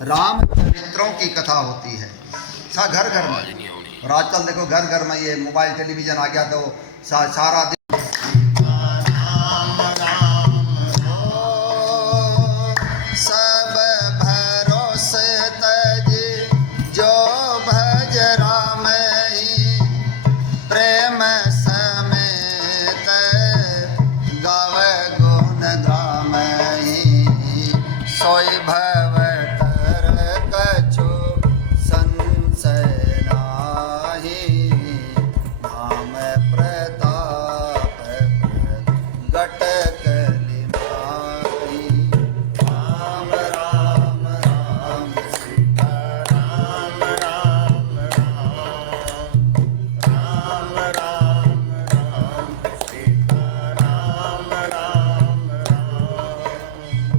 राम चरित्रों की कथा होती है घर घर में। और आजकल देखो घर घर में ये मोबाइल टेलीविजन आ गया तो सारा दिन सब भरोसे तज जो भज राम प्रेम समेत गावे गुण ग्राम सोई भव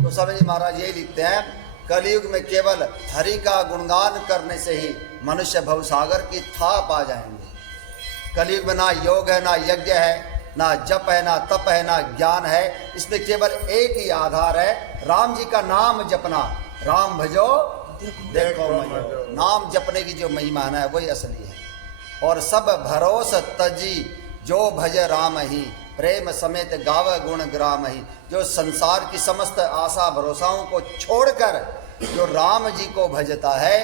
स्वामी जी महाराज यही लिखते हैं, कलयुग में केवल हरि का गुणगान करने से ही मनुष्य भवसागर की था पा जाएंगे। कलयुग में ना योग है, ना यज्ञ है, ना जप है, ना तप है, ना ज्ञान है। इसमें केवल एक ही आधार है, राम जी का नाम जपना। राम भजो देखो मजो। नाम जपने की जो महिमा है वही असली है। और सब भरोस तजी जो भज राम ही प्रेम समेत गाव गुण ग्राम ही। जो संसार की समस्त आशा भरोसाओं को छोड़कर जो राम जी को भजता है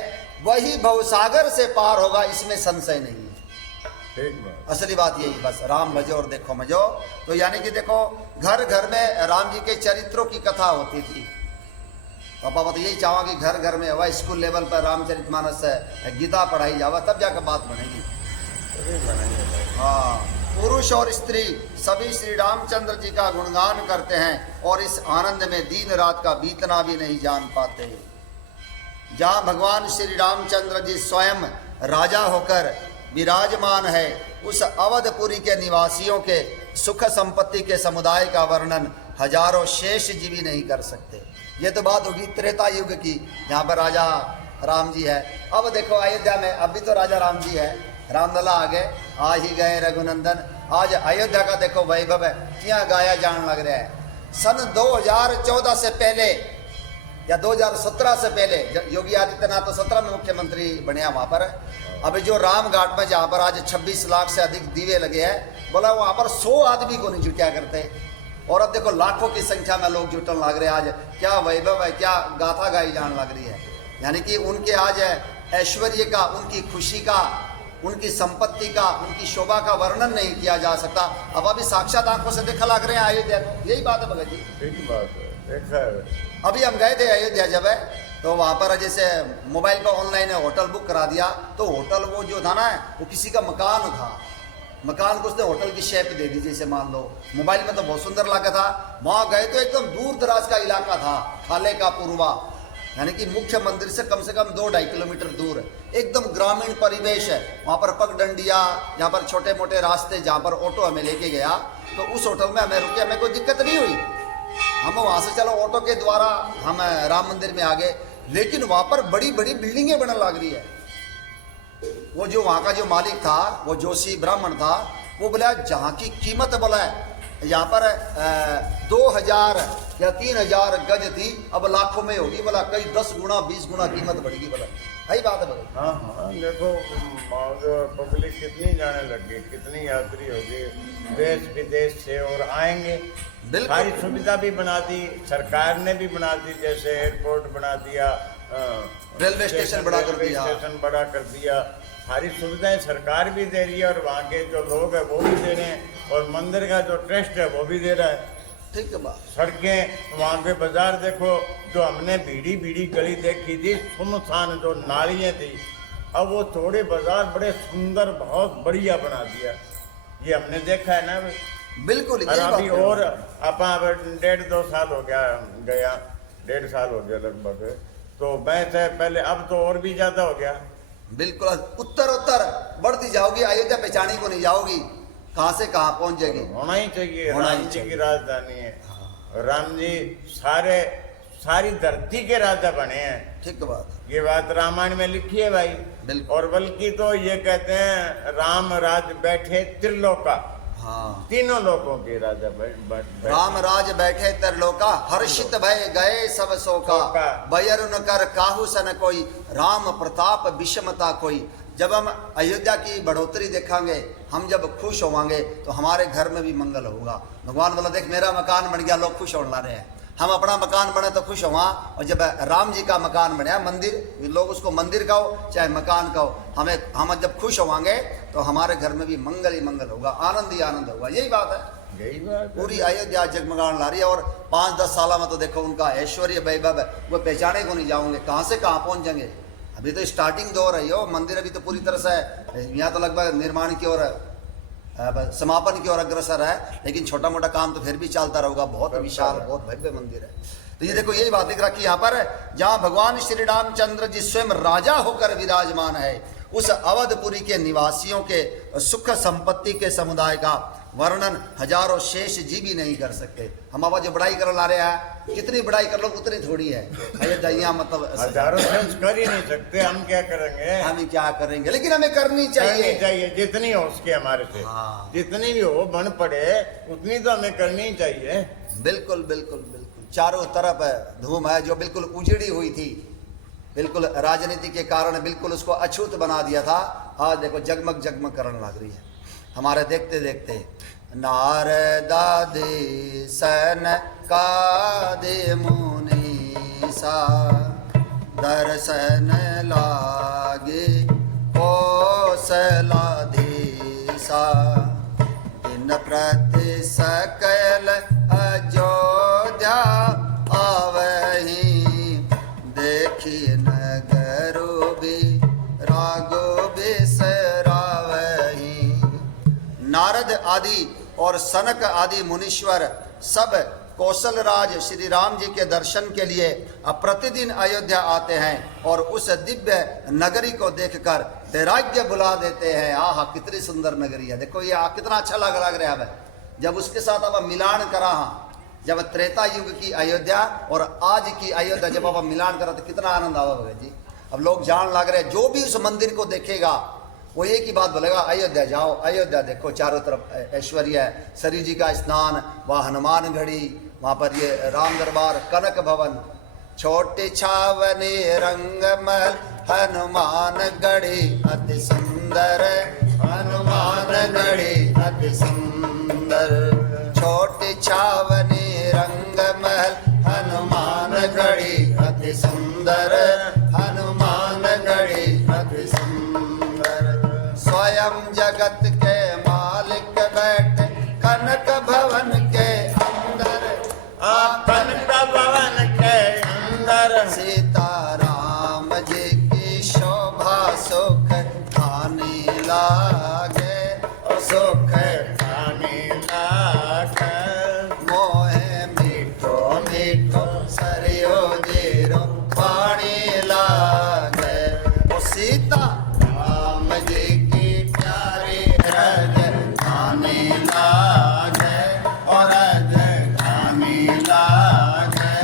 वही भवसागर से पार होगा, इसमें संशय नहीं है। असली बात यही, बस राम भजो और देखो मजो। तो यानी कि देखो घर घर में राम जी के चरित्रों की कथा होती थी। पापा तो यही चाहो कि घर घर में वह स्कूल लेवल पर रामचरितमानस गीता पढ़ाई जावा, तब जाकर बात बनेगी। हाँ, पुरुष और स्त्री सभी श्री रामचंद्र जी का गुणगान करते हैं और इस आनंद में दिन रात का बीतना भी नहीं जान पाते। जहाँ भगवान श्री रामचंद्र जी स्वयं राजा होकर विराजमान है, उस अवधपुरी के निवासियों के सुख संपत्ति के समुदाय का वर्णन हजारों शेष जीवी नहीं कर सकते। ये तो बात होगी त्रेता युग की, जहाँ पर राजा राम जी है। अब देखो अयोध्या में अभी तो राजा राम जी है, रामलला आगे आ ही गए रघुनंदन। आज अयोध्या का देखो वैभव है, क्या गाया जान लग रहा है। सन 2014 से पहले या 2017 से पहले योगी आदित्यनाथ तो 17 में मुख्यमंत्री बने वहां पर। अभी जो राम घाट में जहाँ पर आज 26 लाख से अधिक दीवे लगे हैं, बोला वहां पर 100 आदमी को नहीं जुटा करते। और अब देखो लाखों की संख्या में लोग जुटने लग रहे हैं। आज क्या वैभव है, क्या गाथा गाई जान लग रही है। यानी कि उनके आज ऐश्वर्य का, उनकी खुशी का, उनकी संपत्ति का, उनकी शोभा का वर्णन नहीं किया जा सकता। अब अभी साक्षात आंखों से देखा लग रहे हैं अयोध्या को। यही बात है भगत जी, ठीक बात है, देखा है। अभी हम गए थे अयोध्या जब है, तो वहाँ पर जैसे मोबाइल पर ऑनलाइन होटल बुक करा दिया, तो होटल वो जो था ना वो किसी का मकान था। मकान को उसने होटल की शेप दे दी। जैसे मान लो मोबाइल में तो बहुत सुंदर लगा था, वहाँ गए तो एकदम दूर दराज का इलाका था, खाले का पूर्वा, यानी कि मुख्य मंदिर से कम 2-2.5 किलोमीटर दूर, एकदम ग्रामीण परिवेश है। वहाँ पर पगडंडिया, जहाँ पर छोटे मोटे रास्ते, जहाँ पर ऑटो हमें लेके गया, तो उस होटल में हमें रुके, हमें कोई दिक्कत नहीं हुई। हम वहाँ से चलो ऑटो के द्वारा हम राम मंदिर में आ गए। लेकिन वहाँ पर बड़ी बड़ी बिल्डिंगें बनने लग रही है। वो जो वहाँ का जो मालिक था, वो जोशी ब्राह्मण था, वो बोला जहाँ की कीमत बोला है यहाँ पर 2000 या 3000 गज थी, अब लाखों में होगी। बोला कई 10 गुना 20 गुना कीमत बढ़ेगी। बोला सही बात है बोला। हाँ, देखो पब्लिक कितनी जाने लगी, कितनी यात्री होगी देश विदेश से और आएंगे। सारी सुविधा भी बना दी सरकार ने, भी बना दी, जैसे एयरपोर्ट बना दिया, रेलवे स्टेशन बड़ा कर दिया। सारी सुविधाएं सरकार भी दे रही है और वहाँ के जो लोग हैं वो भी दे रहे हैं, और मंदिर का जो ट्रस्ट है वो भी दे रहा है। ठीक है बात। सड़कें, वहाँ के बाजार देखो, जो हमने भीड़ी भीड़ी गली देखी थी, सुनसान जो नालियाँ थी, अब वो चौड़े बाजार बड़े सुंदर, बहुत बढ़िया बना दिया। ये हमने देखा है ना। बिल्कुल। अभी और आप 1.5-2 साल हो गया गया, 1.5 साल हो गया लगभग, तो मैं पहले, अब तो और भी ज्यादा हो गया। बिल्कुल, उत्तर बढ़ती जाओगी, अयोध्या पहचानी को नहीं जाओगी, कहाँ से कहाँ पहुंच जाएगी। होना ही चाहिए, राम जी की राजधानी है। राम जी सारी धरती के राजा बने हैं। ठीक बात, ये बात रामायण में लिखी है भाई। और बल्कि तो ये कहते हैं राम राज बैठे त्रिलोका। हाँ। तीनों लोगों के राजा राम राज बैठे तरलोका, हर्षित भय गए सब शोका, बयर न कर काहू सन कोई, राम प्रताप विषमता कोई। जब हम अयोध्या की बढ़ोतरी देखेंगे, हम जब खुश होवांगे तो हमारे घर में भी मंगल होगा। भगवान बोला देख मेरा मकान बन गया, लोग खुश होने ला रहे हैं, हम अपना मकान बने तो खुश होगा। और जब राम जी का मकान बने, मंदिर, लोग उसको मंदिर कहो चाहे मकान कहो, हम जब खुश होवांगे तो हमारे घर में भी मंगल ही मंगल होगा, आनंद ही आनंद होगा। यही बात है, यही बात पूरी अयोध्या जगमगाने ला रही है। और 5-10 साल में तो देखो उनका ऐश्वर्य वैभव है, वो पहचाने को नहीं जाओगे, कहाँ से कहाँ पहुंच जाएंगे। अभी तो स्टार्टिंग दौर है यो, मंदिर अभी तो पूरी तरह से यहाँ तो लगभग निर्माण की ओर, समापन की ओर अग्रसर है, लेकिन छोटा मोटा काम तो फिर भी चलता रहेगा। बहुत विशाल, बहुत भव्य मंदिर है। तो ये देखो, यही बात दिख रखी यहाँ पर, जहाँ भगवान श्री रामचंद्र जी स्वयं राजा होकर विराजमान है, उस अवधपुरी के निवासियों के सुख संपत्ति के समुदाय का वर्णन हजारों शेष जी भी नहीं कर सकते। हम अब जो बड़ाई कर ला रहे हैं, कितनी बड़ाई कर लो उतनी थोड़ी है। अयोध्या मतलब हजारों शेष कर ही नहीं सकते, हम क्या करेंगे, हम क्या करेंगे, लेकिन हमें करनी चाहिए जितनी हो उसके हमारे से। हाँ। जितनी भी हो बन पड़े उतनी तो हमें करनी ही चाहिए। बिल्कुल बिल्कुल बिल्कुल। चारों तरफ धूम है, जो बिल्कुल उजड़ी हुई थी, बिल्कुल राजनीति के कारण बिल्कुल उसको अछूत बना दिया था, आज देखो जगमग जगमग करने लग रही है हमारे देखते देखते। नारदादि सन का दे मुनीसा, दर्शन लागे कौशलाधीसा, दिन प्रति सकल अयोध्या आवही, देखी नगरो भी रागो बिसरावही। नारद आदि और सनक आदि मुनीश्वर सब कौशल राज श्री राम जी के दर्शन के लिए प्रतिदिन अयोध्या आते हैं और उस दिव्य नगरी को देखकर वैराग्य बुला देते हैं। आहा कितनी सुंदर नगरी है, देखो ये कितना अच्छा लग रहा है। जब उसके साथ अब मिलान करा, जब त्रेता युग की अयोध्या और आज की अयोध्या जब अब मिलान करा तो कितना आनंद आवा भगत जी। अब लोग जान लग रहे हैं, जो भी उस मंदिर को देखेगा वो एक ही बात बोलेगा, अयोध्या जाओ, अयोध्या देखो, चारों तरफ ऐश्वर्य है, शरीर जी का स्नान, वहाँ हनुमान गढ़ी, वहाँ पर ये राम दरबार, कनक भवन, छोटे छावनी रंगमहल, हनुमान गढ़ी अति सुंदर, हनुमान गढ़ी अति सुंदर, छोटे छावनी रंगमहल, हनुमान गढ़ी अति सुंदर, हनुमान गढ़ी अति सुंदर। स्वयं जगत के मालिक बैठे कनक भवन के अंदर, कनक भवन के अंदर, सीताराम जी की शोभा सुख खाने लागे, सुख खाने लागे, मोहे मीठो मीठो सरयो जीरो पानी लागे। ओ सीता राम जी की प्यारी रज खाने लागे, और रज खाने लागे,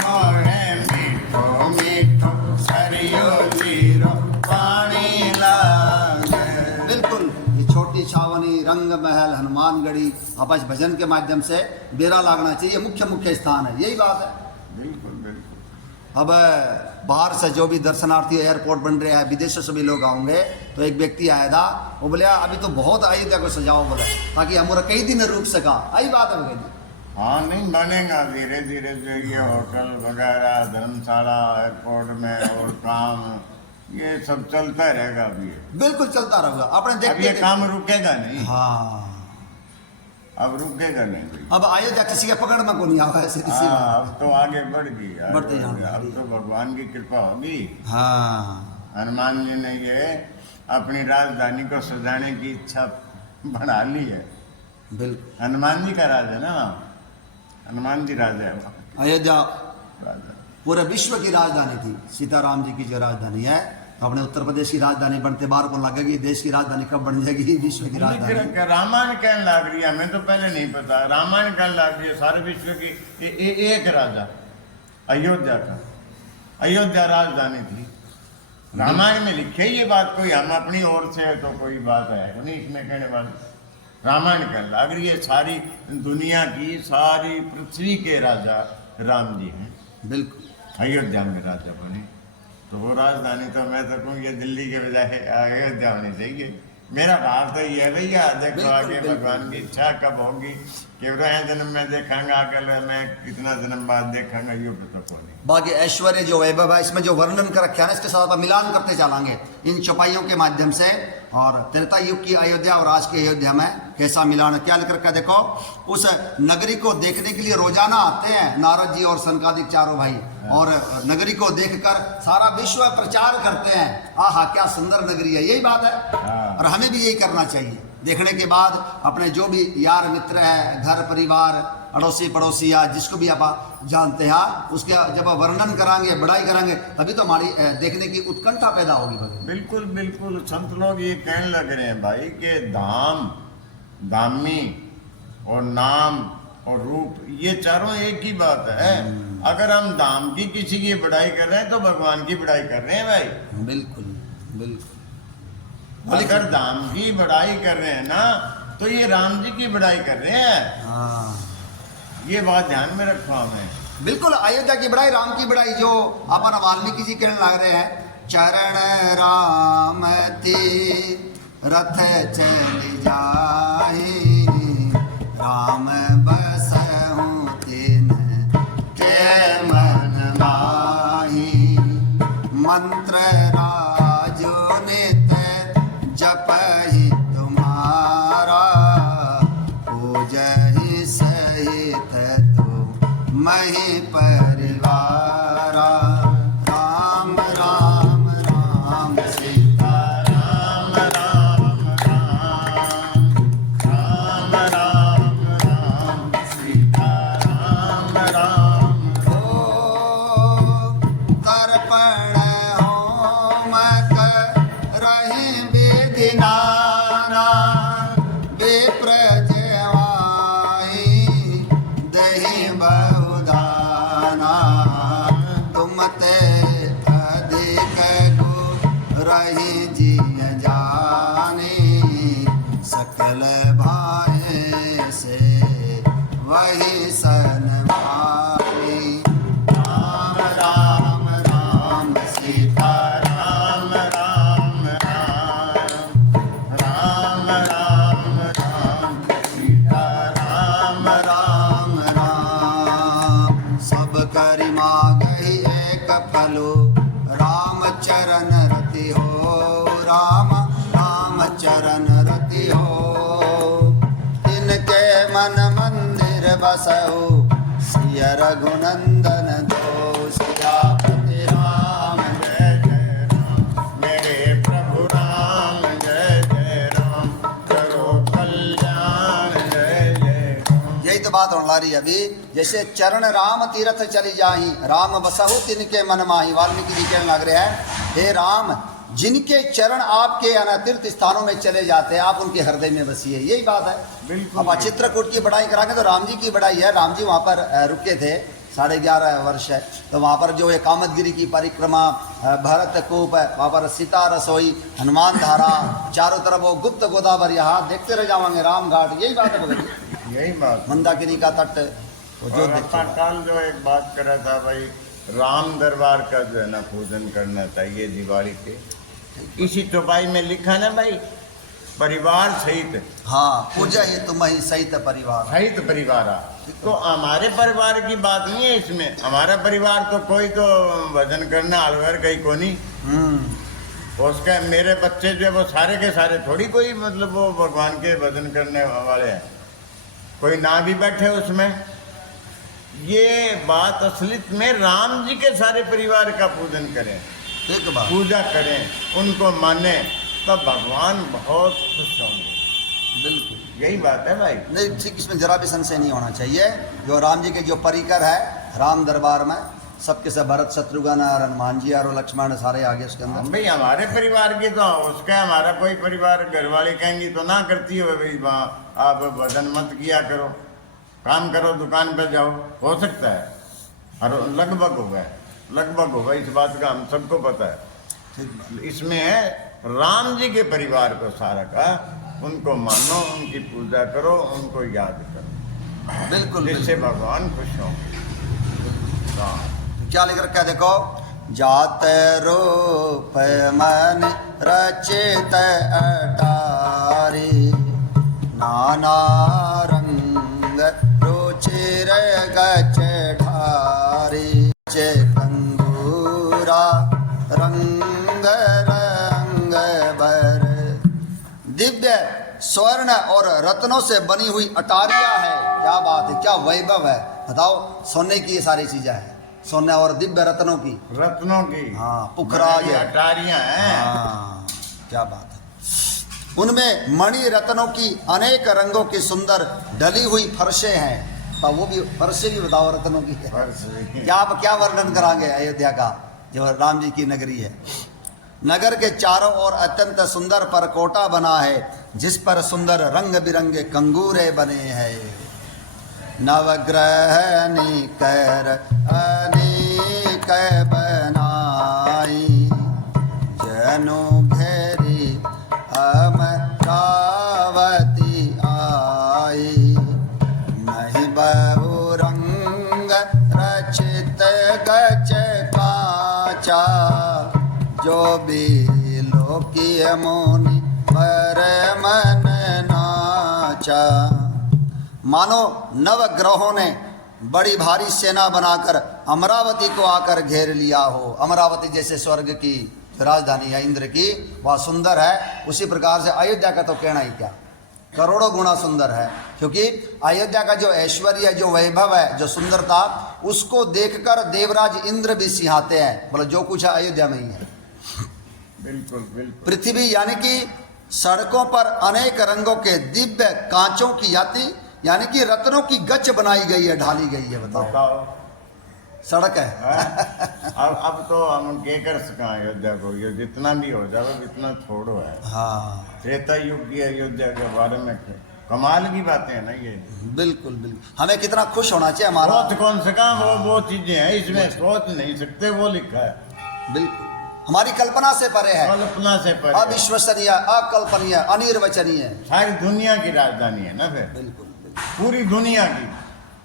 मोहे मीठो मीठो सरयो जीरो पानी लागे। बिल्कुल, ये छोटी छावनी, रंग महल, हनुमानगढ़ी, आपस भजन के माध्यम से बेरा लागना चाहिए, मुख्य मुख्य स्थान है, यही बात है। बिल्कुल बिल्कुल। अब बाहर से जो भी दर्शनार्थी एयरपोर्ट बन रहे हैं, विदेशों से भी लोग आएंगे, तो एक व्यक्ति आया था, वो बोले अभी तो बहुत अयोध्या को सजाओ बोले, ताकि हमारा कई दिन रुक सका। आई बात है भगत जी। हाँ नहीं बनेगा, धीरे धीरे जो ये होटल वगैरह, धर्मशाला, एयरपोर्ट में और काम, ये सब चलता रहेगा अभी। बिल्कुल चलता रहेगा, आपने अब देखते ये काम रुकेगा नहीं। हाँ, अब रुकेगा नहीं। अब अयोध्या किसी के पकड़ में को नहीं आवा, ऐसी किसी हाँ, बात। अब तो आगे बढ़ गई, बढ़ते जाओ। अब तो भगवान की कृपा होगी। हाँ हनुमान जी ने ये अपनी राजधानी को सजाने की इच्छा बना ली है। बिल्कुल, हनुमान जी का राज है ना, हनुमान जी राजा है अयोध्या राजा। पूरे विश्व की राजधानी थी। सीताराम जी की जो राजधानी है, अपने उत्तर प्रदेश की राजधानी बनते बार को लगेगी, देश की राजधानी कब बन जाएगी, विश्व की राजधानी। रामायण कहने लग रही है, हमें तो पहले नहीं पता। रामायण कहने लग रही है सारे विश्व की एक राजा अयोध्या का, अयोध्या राजधानी थी। रामायण में लिखे ये बात, कोई हम अपनी ओर से है तो कोई बात है नहीं इसमें कहने वाली। रामायण कहने लगा। अगर ये सारी दुनिया की सारी पृथ्वी के राजा राम जी हैं, बिल्कुल अयोध्या में राजा बने, तो वो राजधानी तो मैं तो कहूँ ये दिल्ली के बजाय अयोध्या होनी चाहिए। मेरा भाव तो ये है भैया, देखो बिल्कुल, आगे बिल्कुल। भगवान की इच्छा कब होगी कि रहे जन्म में देखांगा, कल मैं कितना जन्म बाद देखांगा, ये तो को नहीं। बाकी ऐश्वर्य जो वैभव है इसमें जो वर्णन कर रखा है ना, इसके साथ आप मिलान करते चलांगे इन चौपाइयों के माध्यम से। और त्रेता युग की अयोध्या और आज की अयोध्या में कैसा मिलान है, क्या लिख रखा है देखो। उस नगरी को देखने के लिए रोजाना आते हैं नारद जी और सनकादिक चारों भाई, और नगरी को देखकर सारा विश्व प्रचार करते हैं, आहा क्या सुंदर नगरी है। यही बात है, और हमें भी यही करना चाहिए। देखने के बाद अपने जो भी यार मित्र है, घर परिवार, अड़ोसी पड़ोसी या जिसको भी आप जानते हैं, उसके जब वर्णन कराएंगे, बड़ाई कराएंगे, तभी तो हमारी देखने की उत्कंठा पैदा होगी भगवान। बिल्कुल बिल्कुल। संत लोग ये कहने लग रहे हैं भाई कि धाम, धामी और नाम और रूप, ये चारों एक ही बात है। अगर हम धाम की किसी की बड़ाई कर रहे हैं तो भगवान की बड़ाई कर रहे हैं भाई। बिल्कुल बिल्कुल। अगर धाम की बड़ाई कर रहे हैं ना, तो ये राम जी की बड़ाई कर रहे हैं। हाँ ये बात ध्यान में रखो हमें। बिल्कुल, अयोध्या की बड़ाई, राम की बड़ाई, जो अपन वाल्मीकि जी कहने लग रहे हैं, चरण राम तीरथ चल जाहि, राम बसहु तिन के मन माहि, मंत्र राजो नित जपहि तुम्हारा, पूजहि सहित तुम महि परिवारा, राम राम राम सीता राम राम राम, राम राम राम, सीता राम राम। ओ तर्पण होम करहि विधि नाना, विप्र जवाई दहि बहुदाना, तुम ते अधिक गुण रहि जिय जानी, सकल भाई से वही सनमानी, राम राम राम सीता राम राम राम, राम राम राम, सीता राम राम राम। सब करि मागहि एक फलो, राम चरण रति हो, राम राम चरण रति हो, तिनके मन मंदिर बसहु, सिय रघुनंदन दो, सियापति राम जय जय राम, मेरे प्रभु राम जय जय राम, करो कल्याण जय जय राम। यही तो बात होने रही अभी। जैसे चरण राम तीरथ चली जाही, राम बसहु तिनके मन माही, वाल्मीकि जी कहने लग रहे हैं, हे राम, जिनके चरण आपके तीर्थ स्थानों में चले जाते हैं, आप उनके हृदय में बसिए। यही बात है। बिल्कुल। अब चित्रकूट की बड़ाई कराएंगे तो राम जी की बड़ाई है। राम जी वहाँ पर रुके थे 11.5 वर्ष है, तो वहाँ पर जो है कामतगिरी की परिक्रमा, भरत कूप, वहाँ पर सीता रसोई, हनुमान धारा, चारों तरफ वो गुप्त गोदावरी, यहाँ देखते रह जाएंगे राम घाट। यही बात है भगत, यही बात। मंदाकिनी का तट, तो जो देखते हैं। कल जो एक बात कर रहा था भाई, राम दरबार का जो है ना पूजन करना चाहिए दिवाली पे। इसी चौपाई में लिखा ना भाई, परिवार सहित, हाँ, पूजा ही तुम्हें सहित परिवार, सहित परिवार। तो हमारे परिवार की बात नहीं है इसमें। हमारा परिवार तो कोई तो भजन करना अलवर कहीं को नहीं, उसका मेरे बच्चे जो है वो सारे के सारे थोड़ी कोई मतलब वो भगवान के भजन करने वाले हैं, कोई ना भी बैठे उसमें। ये बात असलियत में राम जी के सारे परिवार का पूजन करें, एक बात, पूजा करें, उनको माने, तब भगवान बहुत खुश होंगे। बिल्कुल यही बात है भाई। नहीं ठीक, इसमें जरा भी संशय नहीं होना चाहिए। जो राम जी के जो परिकर है राम दरबार में, सबके सब भरत शत्रुघ्न और हनुमान जी और लक्ष्मण सारे आगे उसके अंदर। भाई हमारे परिवार की तो उसका, हमारा कोई परिवार घरवाले कहेंगी तो ना करती हो भाई, वहाँ आप भजन मत किया करो, काम करो, दुकान पे जाओ, हो सकता है। और लगभग होगा इस बात का हम सबको पता है। इसमें है राम जी के परिवार को सारा का उनको मानो, उनकी पूजा करो, उनको याद करो, बिल्कुल जिससे बिल्कुल। भगवान खुश होंगे। क्या लिख रखा है देखो, जात रूप मन रचित अटारी, नाना रंग रुचिर गच ढारी, कंगूरा रंग रंग बर। दिव्य स्वर्ण और रत्नों से बनी हुई अटारियां है। क्या बात है, क्या वैभव है, बताओ। सोने की ये सारी चीजें हैं, सोने और दिव्य रत्नों की, रत्नों की, हाँ, पुखरा ये अटारियां हैं। हाँ, क्या बात है। उनमें मणि रत्नों की अनेक रंगों की सुंदर ढली हुई फर्शें हैं। तो वो भी फर्शें भी बताओ रत्नों की है। क्या आप क्या वर्णन कराएंगे अयोध्या का, जो राम जी की नगरी है। नगर के चारों ओर अत्यंत सुंदर परकोटा बना है, जिस पर सुंदर रंग बिरंगे कंगूरे बने हैं। नवग्रह निकर अनेक बनाई, जनु घेरी अमरावती आई। नहीं बहु रंग रचित गच काचा, जो भी लोकी मुनि पर मन नाचा। मानो नवग्रहों ने बड़ी भारी सेना बनाकर अमरावती को आकर घेर लिया हो। अमरावती जैसे स्वर्ग की राजधानी है इंद्र की, वह सुंदर है, उसी प्रकार से अयोध्या का तो कहना ही क्या, करोड़ों गुना सुंदर है। क्योंकि अयोध्या का जो ऐश्वर्य, जो वैभव है, जो सुंदरता, उसको देखकर देवराज इंद्र भी सिहाते हैं। बोले जो कुछ है अयोध्या में ही है। बिल्कुल बिल्कुल। पृथ्वी यानी कि सड़कों पर अनेक रंगों के दिव्य कांचों की यानी कि रत्नों की गच बनाई गई है, ढाली गई है। बताओ, सड़क है। अब तो हम क्या कर सका अयोध्या को, ये जितना भी हो जाए इतना छोड़ो है। हाँ, त्रेता युग की अयोध्या के बारे में कमाल की बातें हैं ना ये। बिल्कुल बिल्कुल। हमें कितना खुश होना चाहिए हमारा। सोच कौन सका, वो चीजें हैं इसमें सोच नहीं सकते, वो लिखा है। बिल्कुल, हमारी कल्पना से परे है, कल्पना से परे, अविश्वसनीय, अकल्पनीय, अनिर्वचनीय। सारी दुनिया की राजधानी है ना फिर, बिल्कुल, पूरी दुनिया की,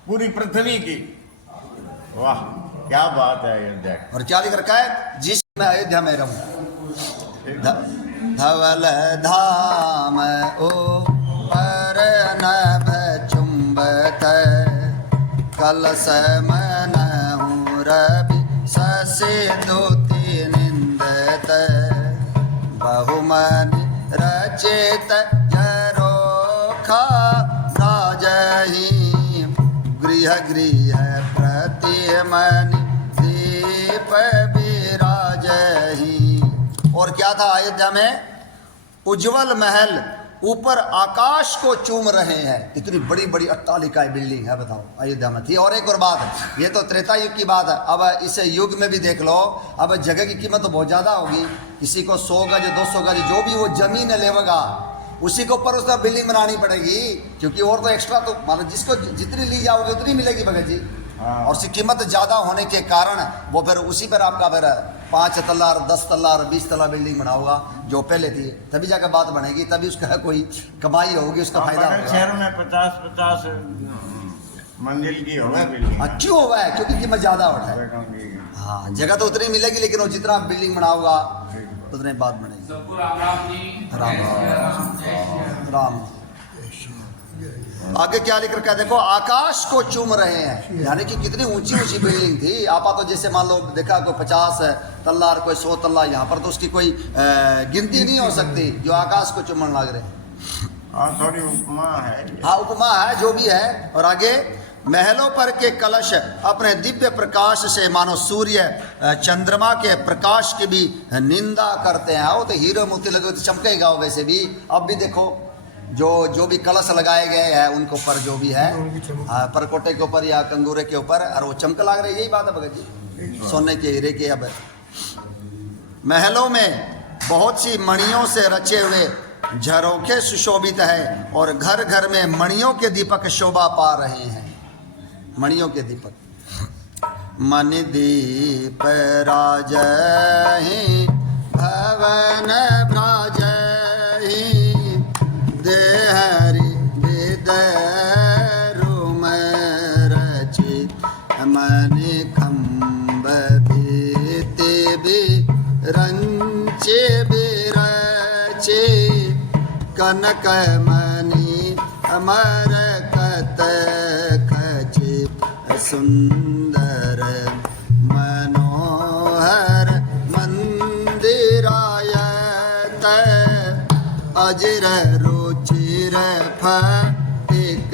पूरी पृथ्वी की। वाह, क्या बात है अयोध्या। और क्या लिख रखा है, जिस मैं अयोध्या में रहूं। धवल धाम ओ पर नभ चुंबत, कलश मनहु रवि ससे दोति निंदत, बहुमनि रचित जरोखा राजहि, गृह गृह प्रतिमनि दीप विराजहि। और क्या था अयोध्या में, उज्जवल महल ऊपर आकाश को चूम रहे हैं। इतनी बड़ी बड़ी अट्टालिकाएं, बिल्डिंग है, बताओ अयोध्या में थी। और एक और बात, ये तो त्रेता युग की बात है। अब इस युग में भी देख लो, अब जगह की कीमत तो बहुत ज़्यादा होगी। किसी को 100 गज 200 गज जो भी वो जमीन लेगा, उसी के ऊपर उसका बिल्डिंग बनानी पड़ेगी। क्योंकि और तो एक्स्ट्रा तो मान जिसको जितनी ली जाओगे उतनी मिलेगी भगत जी। और उसकी कीमत ज़्यादा होने के कारण वो फिर उसी पर आपका फिर 5 तल्ला 10 तल्ला 20 तल्ला बिल्डिंग बनाओगा जो पहले थी, तभी जाकर बात बनेगी, तभी उसका कोई कमाई होगी, उसका फायदा होगा। शहरों में 50-50 मंजिल की होगा बिल्डिंग। क्यों हुआ है, क्योंकि कीमत ज़्यादा उठाए। हाँ, जगह तो उतनी मिलेगी, लेकिन वो जितना बिल्डिंग बनाओगा उतने बात बनेगी। राम राम। आगे क्या लिख रखा है देखो, आकाश को चूम रहे हैं, यानी कि कितनी ऊंची ऊंची बिल्डिंग थी। आप तो जैसे मान लो देखा कोई 50 तल्ला और कोई 100 तल्ला, यहाँ पर तो उसकी कोई गिनती नहीं हो सकती, जो आकाश को चूमने लग रहे हैं। थोड़ी उपमा है। हाँ, उपमा है, जो भी है। और आगे, महलों पर के कलश अपने दिव्य प्रकाश से मानो सूर्य चंद्रमा के प्रकाश की भी निंदा करते हैं। वो तो हीरो मोती लगे तो चमकेगा वैसे भी। अब भी देखो जो भी कलश लगाए गए हैं उनके ऊपर जो भी है, परकोटे के ऊपर या कंगूरे के ऊपर, और वो चमक लग रही है। यही बात है भगत जी, सोने के हीरे के। अब महलों में बहुत सी मणियों से रचे हुए झरोखे सुशोभित है, और घर घर में मणियों के दीपक शोभा पा रहे हैं। मणियों के दीपक। मणि दीप राजहि भवन भ्राजहि, कनक मणि अमर कत खचित सुंदर मनोहर मंदिरायत अजर रुचिर फटिक